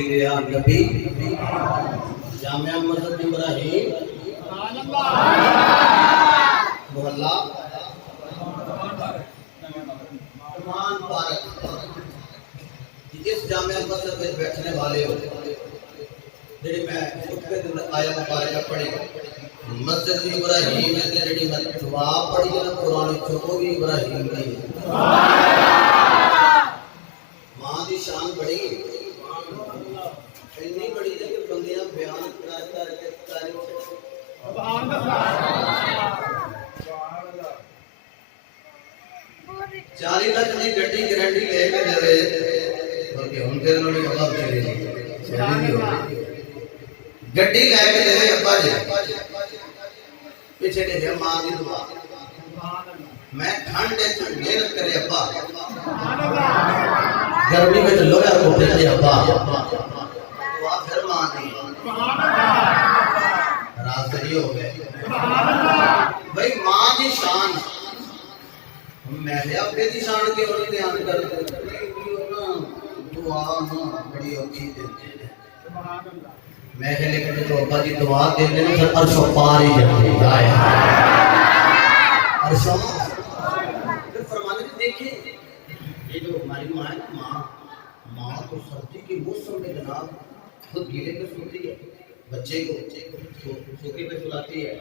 गिरिया नबी जामिया मस्जिद इब्राहिम मोहल्ला मान पार्क। इस जामिया मस्जिद में बैठने वाले हो जेडी मैं खुतबे दे आया मुबारक पढ़ी मस्जिद इब्राहिम में जेडी मैं दुआ पढ़ी ना कुरान चो भी इब्राहिम दी मां दी शान बड़ी इतनी बड़ी है कि बंदियां बयान कर करके सुभान अल्लाह 40 लाख की गड्डी गारंटी लेके देवे बल्कि हुन तेरे नाल भी अल्लाह चली नहीं हो गड्डी लेके देवे अब्बा जी पीछे दे मां दी दुआ मैं ठंड में मेहनत करे अब्बा गर्मी में लोया को दे अब्बा दुआ फिर मां दी राज़ी हो गए भाई मां की शान मैं अपने दी शान के और ध्यान कर दुआ ना बड़ी अच्छी देते हैं सुभान अल्लाह मैं लेकिन तो अब्बा जी दुआ देते हैं फिर अर्शों पार ही जाते हैं अर्शों फिर फरमाने में देखिए ये जो हमारी मां है ना मां तो सर्दी के मौसम में जनाब खुद गीले पे सोती है बच्चे को सोके पे सुलाती है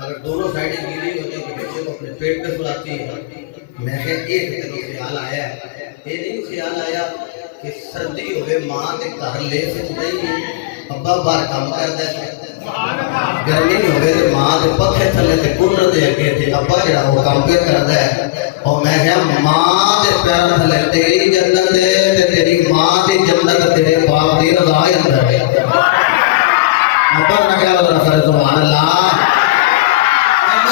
अगर दोनों साइडें गीली हो जाए तो बच्चे को अपने पेट पे सुलाती है मैं एक ख्याल आया ये नहीं ख्याल आया कि सर्दी होवे मां के घर ले सकते ही अब्बा बाहर काम करदा है गर्मी होवे ते मां के पखे थले ते कूलर दे अगे ते अब्बा जेड़ा वो काम पे करदा है और मैं कहा मां दे पैर थले तेरी जन्नत है ते तेरी मां दी जन्नत तेरे बाप दी रज़ा अंदर है अब्बा ने कहा सुभान अल्लाह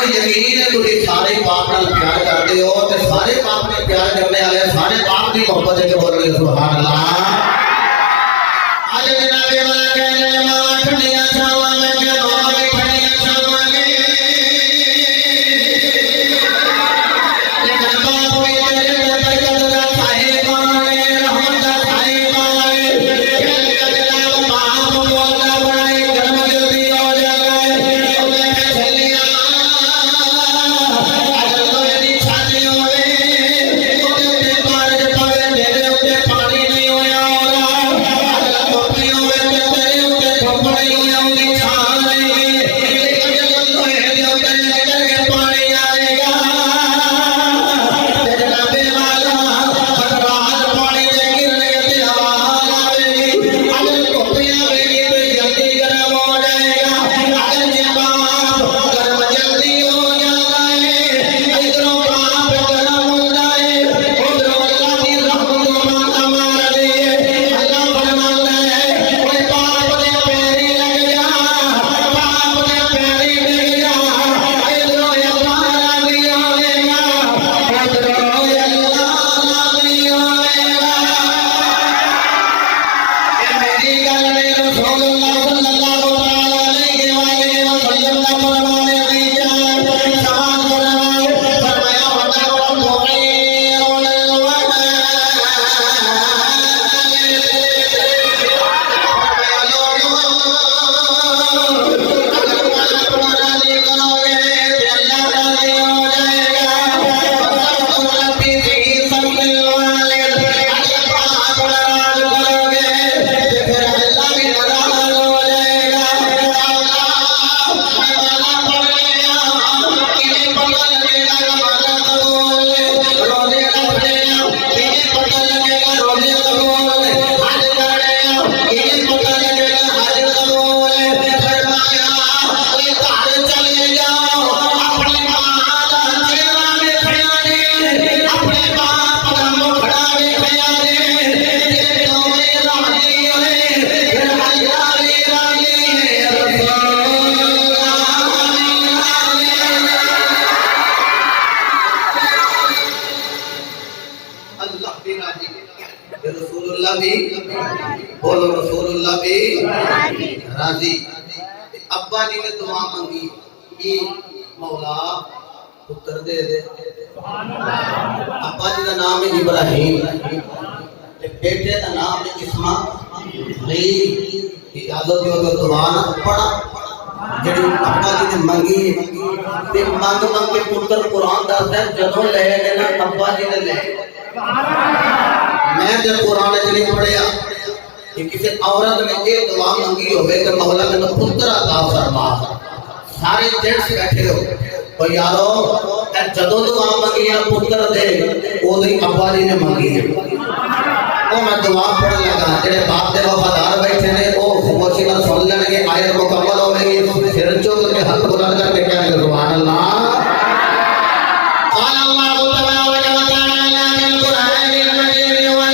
यकीन है तुझे सारे बाप नाल प्यार करते हो ते सारे बाप ने प्यार करने वाले सारे बाप की मोहब्बत है बोल रहे सुभान अल्लाह आज जनाबे वाला कहने मां ठंडियां छावां में के मां की ठंडियां छावां में लेकिन बाप भी तेरे पे बरकत दा खाए पाए रहमत दा खाए पाए जनाब बाप बोलदा बनाई गर्म जल्दी हो जाए मैं चलिया बोलो रसूलुल्लाह भी राजी। अब्बा जी ने दुआ मांगी कि मौला पुत्र दे दे। अब्बा जी का नाम है इब्राहिम, बेटे का नाम है इस्माइल। नहीं इजाजत दियो तो दुआ ना पढ़ा जेडी अब्बा जी ने मंगी ते मंग मंग के पुत्र कुरान दसदा जदों ले लेना अब्बा जी ने ले मैं जब कुरान च नहीं पढ़िया कि किसी औरत ने ये दुआ मंगी होवे कि मौला ने पुत्र अता फरमा सारे जेंट्स बैठे हो तो यारो जदों दुआ मंगी है पुत्र दे ओदी अब्बा जी ने मंगी है ओ मैं दुआ पढ़न लगा जेडे बाप दे वफादार बैठे ने ओ खामोशी नाल सुन लेंगे आयत मुकम्मल होगी फिर चुक के हाथ बुलंद करके कहेंगे सुभान अल्लाह قال الله تبارك وتعالى في القرآن المجيد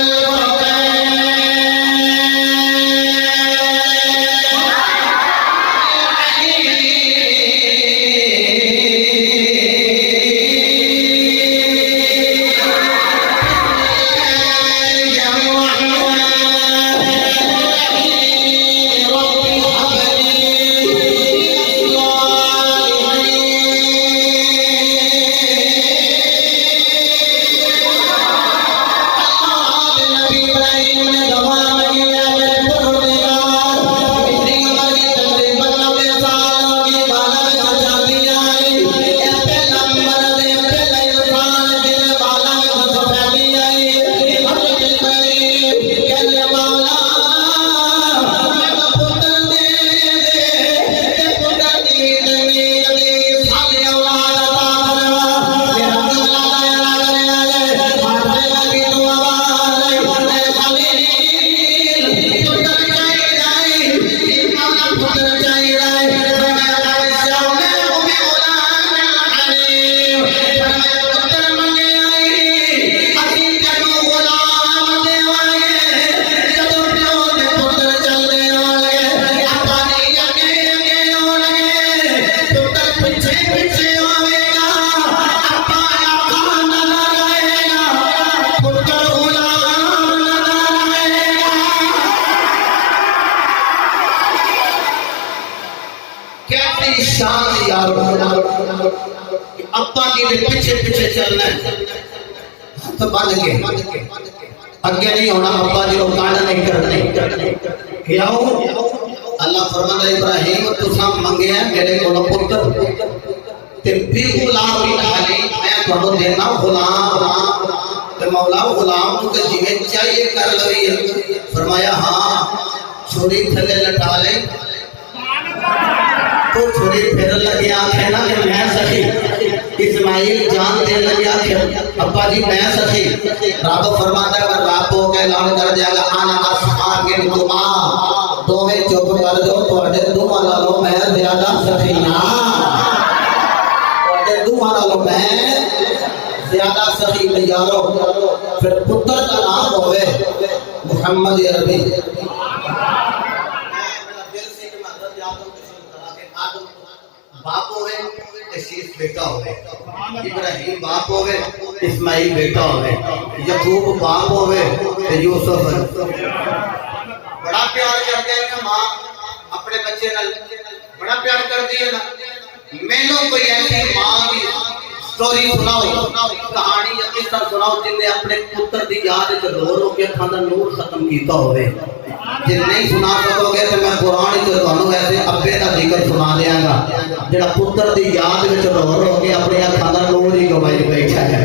अब्बा जी के पीछे पीछे चलना है हाथ बन के अगे नहीं होना अब्बा जी को कांड नहीं करने क्यों अल्लाह फरमाता है इब्राहिम तुसा मंगे है मेरे को पुत्र ते भी गुलाम नहीं मैं तुहानू देना गुलाम ते मौला गुलाम को जिवें चाहिए कर लई फरमाया हां छुरी थले लटा ले तो छुरी फिर लगे आखे ना कि मैं सखी इस्माइल जान दे लगे आखे अब्बा जी मैं सखी रब फरमाता है अगर रब हो के ऐलान कर जाएगा आना असहागे तुमा दोवे चुप कर दो तोड़े दोवां नालों मैं ज्यादा सखी हां तोड़े दोवां नालों मैं ज्यादा सखी यारो फिर पुत्र का नाम होवे मोहम्मद अरबी बाप होवे शीश बेटा होवे इब्राहिम बाप होवे इस्माइल बेटा होवे याकूब बाप होवे यूसुफ बड़ा प्यार करते हैं मां अपने बच्चे नाल बड़ा प्यार करती है ना मैनू कोई ऐसी मां की स्टोरी सुनाओ कहानी या किस्सा सुनाओ जिन्हें अपने पुत्र की याद च रो रो के अखां दा नूर खत्म किया होवे जे नहीं सुना सकोगे तो मैं कुरान च तुहानू ऐसे अब्बे का जिक्र सुना देंगा जेड़ा पुत्र की याद विच रो रो के अपने अखां दा नूर ही गवाई बैठा है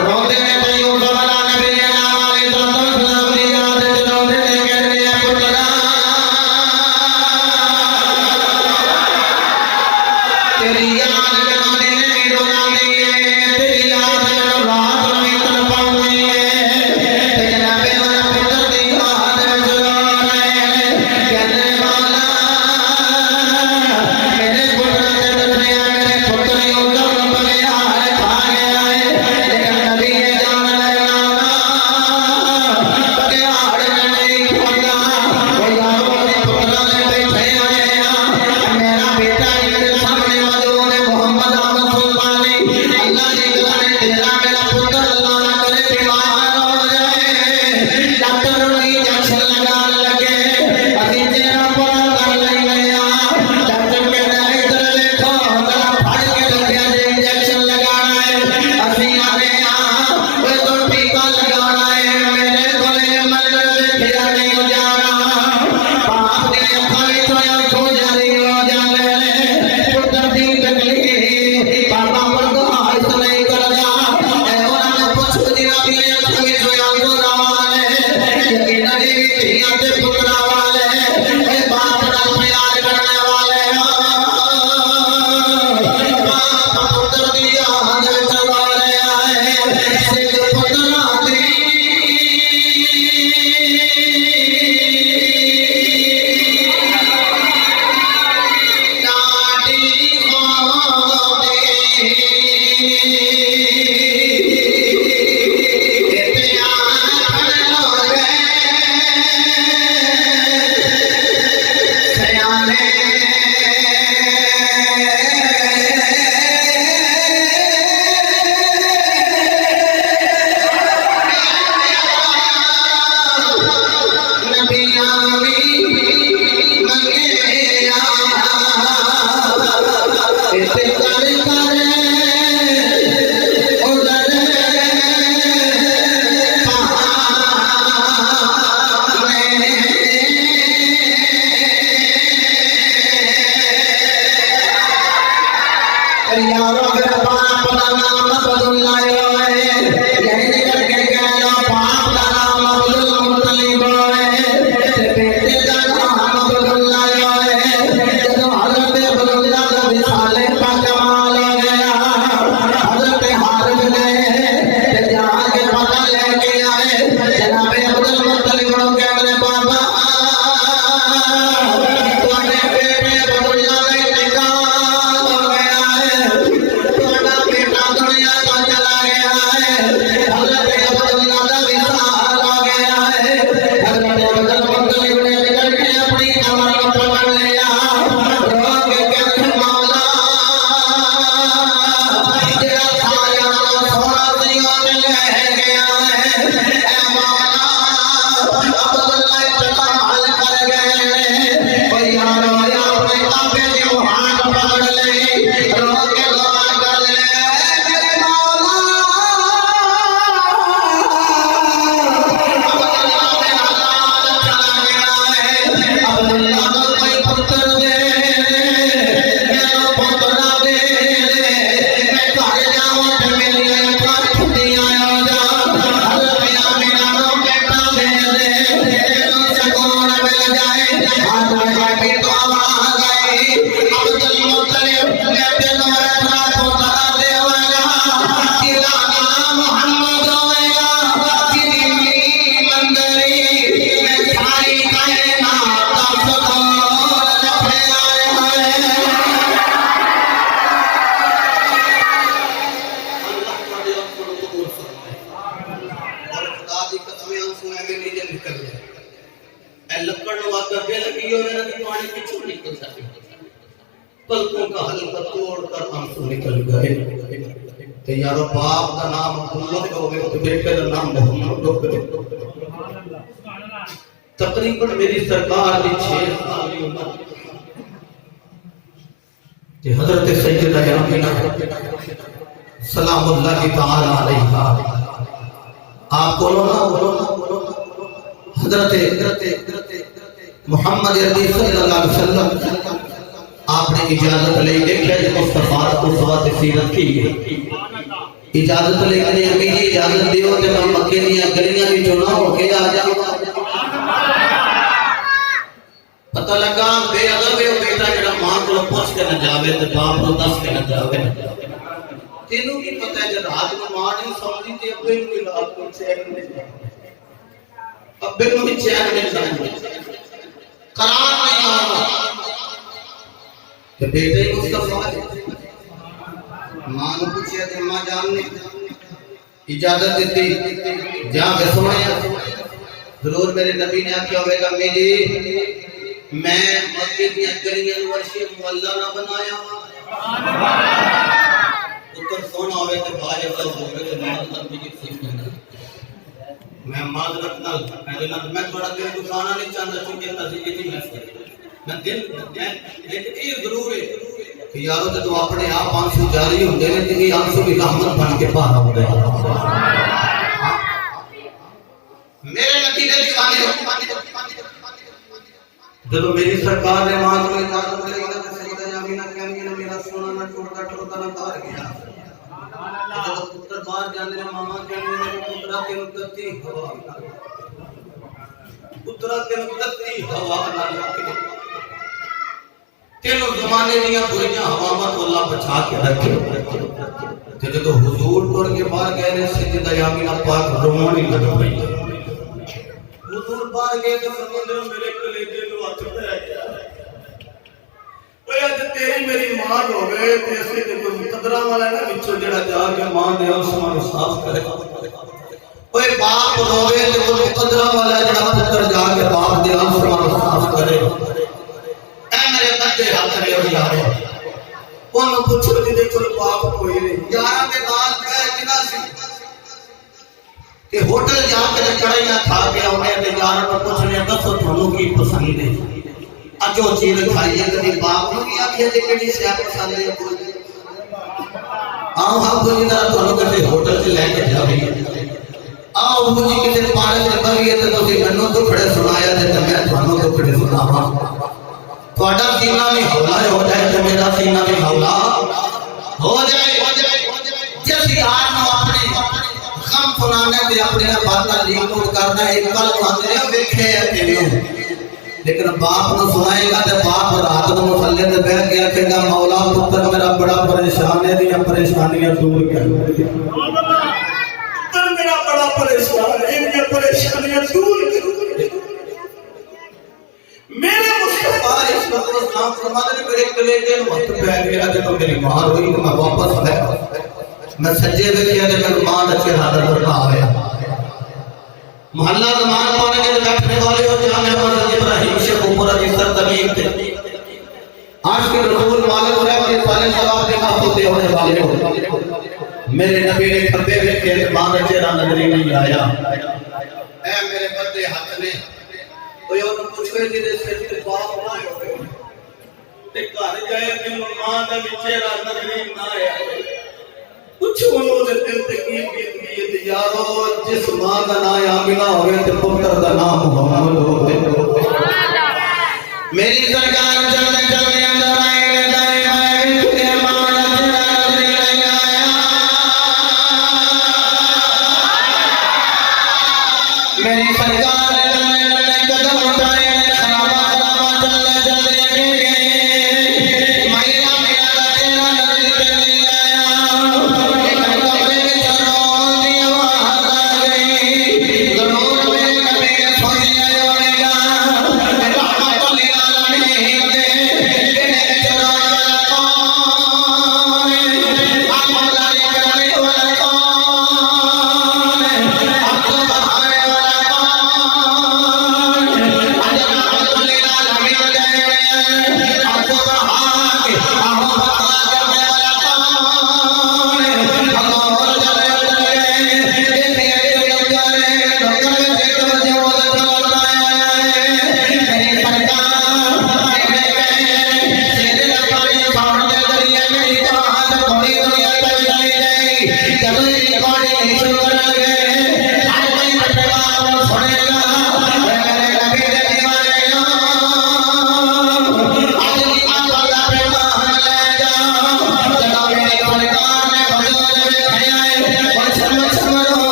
रोंदे ने भाई ओ गवाला नबी वाले सल्लल्लाहु अलैहि याद च रोंदे ने कहंदे आ पुत्रा तेरी याद जनाने ने रोना नहीं है तेरी याद रात में तड़पाऊंगी है ते जनाबे मेरा पुत्र दी याद विच रो रहे कहने वाला मेरे पुत्र ते दसया मेरे पुत्र यूं कर गया है खा गया है लेकिन नबी ने जान लेना यारो मेरा बाप का नाम अब्दुल्लाह है, यही निकल के गया बाप का नाम अब्दुल मुत्तलिब है, बेटे का नाम अब्दुल्लाह है। जब हजरत अब्दुल्लाह का विसाले का कमाल हो गया, हजरत हारिस ने जाके पता लेके आए जनाब अब्दुल मुत्तलिब को के मेरे बाबा तुम्हारे बेटे अब्दुल्लाह का इंतकाल हो गया है, तुम्हारा बेटा दुनिया से चला गया है, हजरत अब्दुल्लाह का विसाल हो गया है। हजरत अब्दुल मुत्तलिब ने निकल के अपनी कमर को पकड़ लिया, रो के कहते मौला तेरा साया सोना दिया ले गया है, ऐ मौला अब्दुल्लाह इतना माल कर गए। ओ यारो अपने काबे के हाथ पकड़ ले, रो के दुआ कर ले मेरे मौला अब्दुल्लाह मेरा लाल चला गया है, अब्दुल्लाह को कोई पुत्र दे, मेरा पुत्र दे, मैं घर जाऊं तो मेरी अखर छुट्टियां हो जा, हजरत आमिना को बेटा दे दे, तेरे सुकून मिल जाए। हाथ लगा के तो आवाज आई अब्दुल मुत्तलिब कहते तुम्हारा पुत्र दे होगा, तेरा नाम मोहम्मद होगा, तेरी मंदरी में सारी कायनात का सुकून रखे आए हैं। अल्लाह तुम्हारे आंसुओं को कबूल फरमाए और खुदा की कसम आंसू में नीचे निकल गए। ए लकड़ वाकर दे लगी और ना कि पानी पीछे निकल सके, पलकों का हल्का तोड़ कर आंसू निकल गए। तो यारो बाप का नाम अब्दुल्लाह हो गया तो बेटे का नाम मोहम्मद हो गया। तकरीबन मेरी सरकार की 6 साल की उम्र कि हजरत सैयदा आमिना सलामुल्लाह तआला अलैहा आप बोलो ना हजरत मोहम्मद अरबी सल्लल्लाहु अलैहि वसल्लम आपने इजाजत ले देखा जो मुस्तफा उसवा ते सीरत की इजाजत लेके अम्मी जी इजाजत दियो ते मैं मक्के दी गलियां विच ना होके आ जाऊंगा। पता लगा बेअदब है बेटा जेड़ा मां को पूछ के न जावे ते बाप को दस के न जावे। तेनू की पता है जब रात को मां नहीं सौंदी ते अब्बे को रात को चैन नहीं जाता, अब्बे को भी चैन नहीं जाता, करार नहीं आना कि बेटे मुस्तफा मां ने पूछा कि मां जान ने इजाजत दी जाके सुनाया जरूर मेरे नबी ने आख्या होगा मेरी मैं मक्के दी गलियां वर्षी मुअल्ला ना बनाया उत्तर सोना होवे ते बाज अल्लाह होवे ते मां नबी की सिफत मैं माजरत नाल पहले ना मैं थोड़ा दिल दुखाना नहीं चाहता क्योंकि नसीब की मैं दिल एक ये जरूर है कि यारो जब अपने आप आंसू जारी होंदे ने ते आंसू भी रहमत बन के बाहर आउंदे। मेरे नबी ने दीवाने जब मेरी सरकार ने मां को इजाजत मिली ना तो सैयदा आमिना कहनी ने मेरा सोना ना टूटता ना तार गया। जब पुत्र बाहर जाने ने मामा कहनी ने पुत्रा तेनु तत्ती हवा पुत्रा तेनु तत्ती हवा ना लगे तेनु जमाने दी बुरियां हवावां तो अल्लाह बचा के रखे। ते जब हुजूर टुर के बाहर गए ने सैयदा आमिना पाक रोने लग पई। हुजूर बाहर गए तो समझ मेरे कलेजे नु हथ पै गया। ओए अज तेरी मेरी मां हो गए ते असि ते कोई कदरा वाला ना विचों जेड़ा जाके मां दे आंसुआं नु साफ करे। ओए बाप रोवे ते कोई कदरा वाला जेड़ा पुत्र जाके बाप दे आंसुआं नु साफ करे। ए मेरे बच्चे हाथ रे हो यारो ओनु पुछो जी दे कोई बाप कोई नहीं यारां दे नाल कह किना सी कि होटल जाके कढ़ाइयां खा के आउने ते यारां नु पुछने दसो थानू की पसंद है अजो चीज खाई है कभी बाप नु भी आखे जे केड़ी शय पसंद है आओ हां कोई ना थानू कदे होटल च लेके जावे आओ मुझे किसी पार्क च बवीए ते तुसी मैनू दुखड़े सुनाया ते मैं थानू दुखड़े सुनावा। थोड़ा सीना भी हौला हो जाए तो मेरा सीना भी हौला हो ने ते अपनी बातां लीक आउट करना एक कल आंदे वेखे तेनू लेकिन बाप को सुनाएगा तो बाप रात को मसले ते बैठ के आखेगा मौला पुत्र मेरा बड़ा परेशान है दी परेशानियां दूर कर पुत्र मेरा बड़ा परेशान है दी परेशानियां दूर कर मेरे मुस्तफा इस वक्त नाम फरमाते ने मेरे कलेजे में वक्त बैठ गया जब मेरी मां रोई तो मैं वापस आया मैं सज्जे वेखिया ते मेरी मां दा चेहरा नजर ना आया मोहल्ला जमान पाने के बैठने वाले और जाने वाले इब्राहिम शेख ऊपर की सरजमीन थे आज के रसूल मालिक रहमत साले सवाब के मासूते होने वाले हो मेरे नबी ने खब्बे वेखे मां दा चेहरा नजर ही नहीं आया ऐ मेरे बंदे हाथ ने कोई और पूछे कि सिर ते बाप ना होवे ते घर जाए कि मां दा चेहरा नजर ही ना आया कुछ वो दिल ते की बीती यारो जिस मां का नाम आमिना होवे ते पुत्र का नाम मोहम्मद होवे मेरी सरकार चलने चलने अंदर आए दाए आए के मां का चेहरा नहीं आया मेरी सरकार ने कदम उठाए खराबा खराबा चलने चलने गए मैया मेरा चेहरा नहीं आया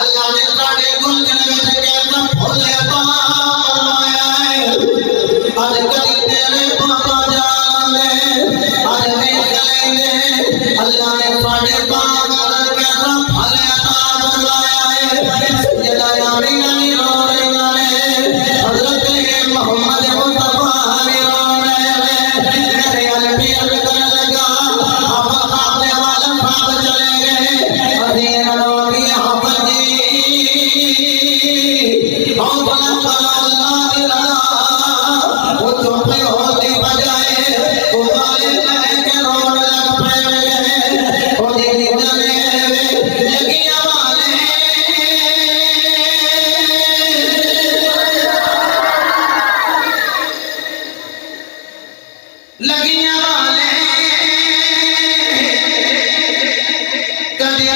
अल्लाह ने ताड़े गुल जन्नत के अंदर भोले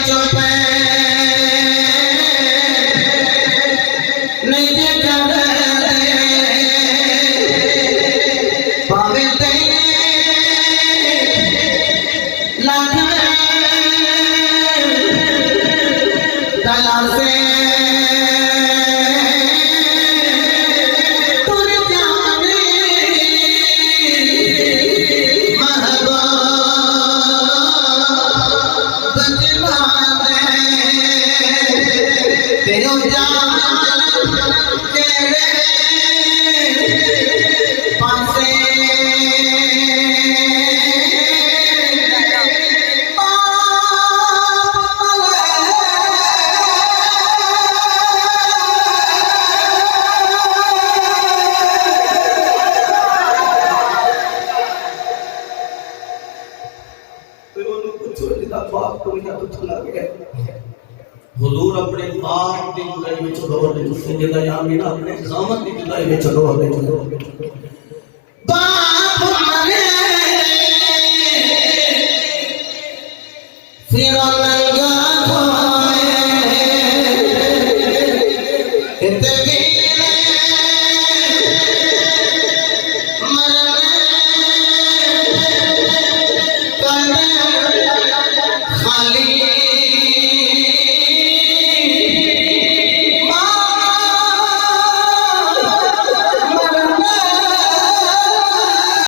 चुपे नहीं करे पावे तेरे लाख तला से हुजूर अपने बाप की जुदाई में चलो और दूसरी जगह जाएंगे ना अपने ज़ामत की जुदाई में चलो और चलो बाप हमारे फिर लगा खोए इतने